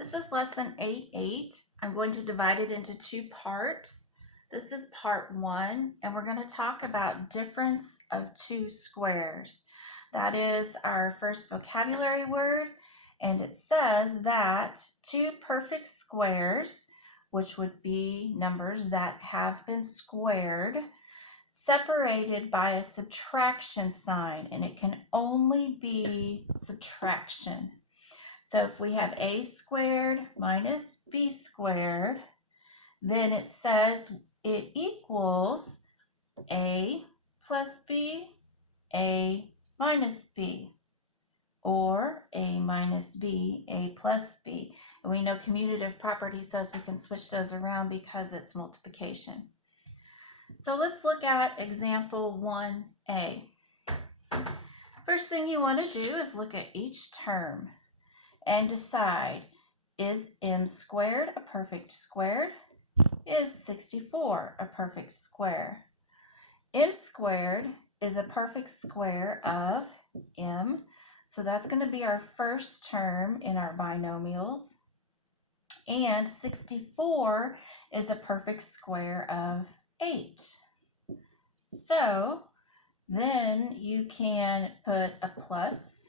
This is lesson 8.8. I'm going to divide it into two parts. This is part 1, and we're going to talk about difference of two squares. That is our first vocabulary word, and it says that two perfect squares, which would be numbers that have been squared, separated by a subtraction sign, and it can only be subtraction. So if we have a squared minus b squared, then it says it equals a plus b, a minus b, or a minus b, a plus b. And we know commutative property says we can switch those around because it's multiplication. So let's look at example 1a. First thing you want to do is look at each term and decide, is m squared a perfect square? Is 64 a perfect square? M squared is a perfect square of m, so that's going to be our first term in our binomials. And 64 is a perfect square of 8. So then you can put a plus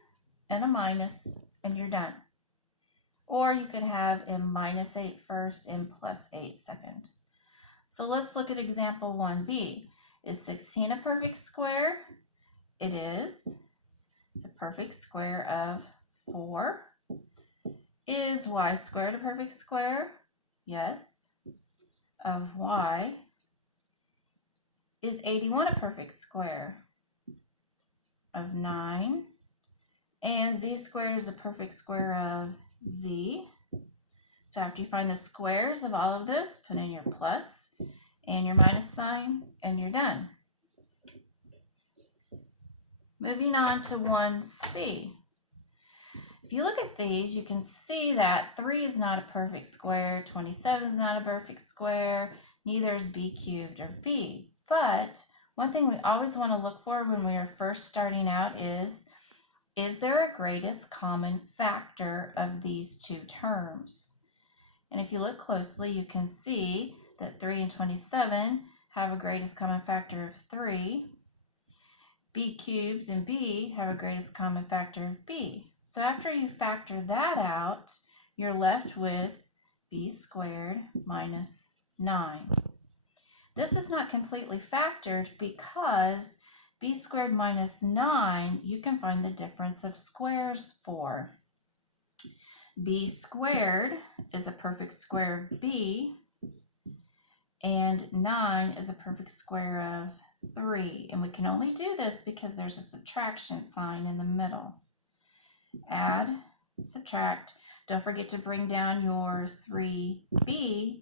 and a minus and you're done. Or you could have m minus 8 first, m plus 8 second. So let's look at example 1b. Is 16 a perfect square? It is. It's a perfect square of 4. Is y squared a perfect square? Yes. Of y. Is 81 a perfect square? Of 9. And z squared is a perfect square of z. So after you find the squares of all of this, put in your plus and your minus sign, and you're done. Moving on to 1c. If you look at these, you can see that 3 is not a perfect square, 27 is not a perfect square, neither is b cubed or b. But one thing we always want to look for when we are first starting out is there a greatest common factor of these two terms? And if you look closely, you can see that 3 and 27 have a greatest common factor of 3. b cubed and b have a greatest common factor of b. So after you factor that out, you're left with b squared minus 9. This is not completely factored because b squared minus 9, you can find the difference of squares for. B squared is a perfect square of b, and 9 is a perfect square of 3. And we can only do this because there's a subtraction sign in the middle. Add, subtract. Don't forget to bring down your 3b,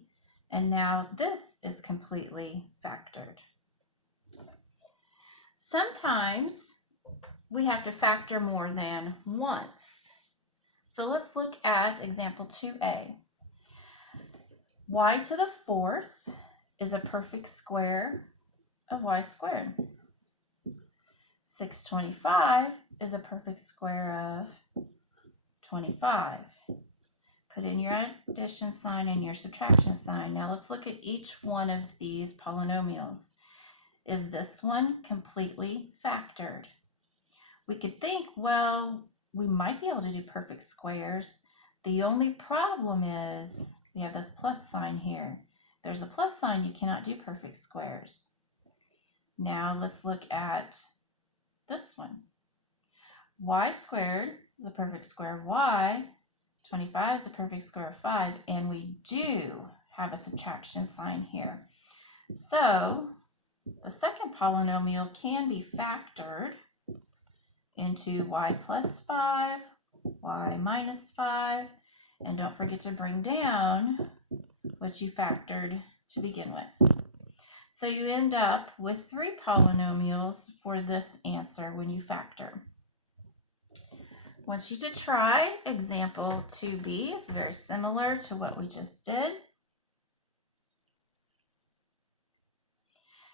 and now this is completely factored. Sometimes we have to factor more than once. So let's look at example 2a. Y to the 4th is a perfect square of y squared. 625 is a perfect square of 25. Put in your addition sign and your subtraction sign. Now let's look at each one of these polynomials. Is this one completely factored? We could think, well, we might be able to do perfect squares. The only problem is we have this plus sign here. There's a plus sign, you cannot do perfect squares. Now let's look at this one. Y squared is a perfect square of y. 25 is a perfect square of 5, and we do have a subtraction sign here. So the second polynomial can be factored into y plus 5, y minus 5, and don't forget to bring down what you factored to begin with. So you end up with 3 polynomials for this answer when you factor. I want you to try example 2b. It's very similar to what we just did.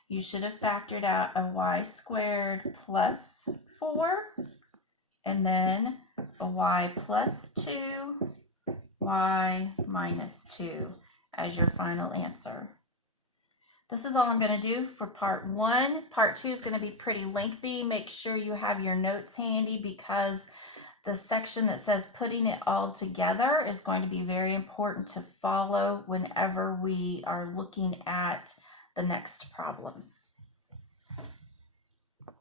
You should have factored out a y squared plus 4, and then a y plus 2 y minus 2 as your final answer. This is all I'm going to do for part 1. Part 2 is going to be pretty lengthy. Make sure you have your notes handy because the section that says putting it all together is going to be very important to follow whenever we are looking at the next problems.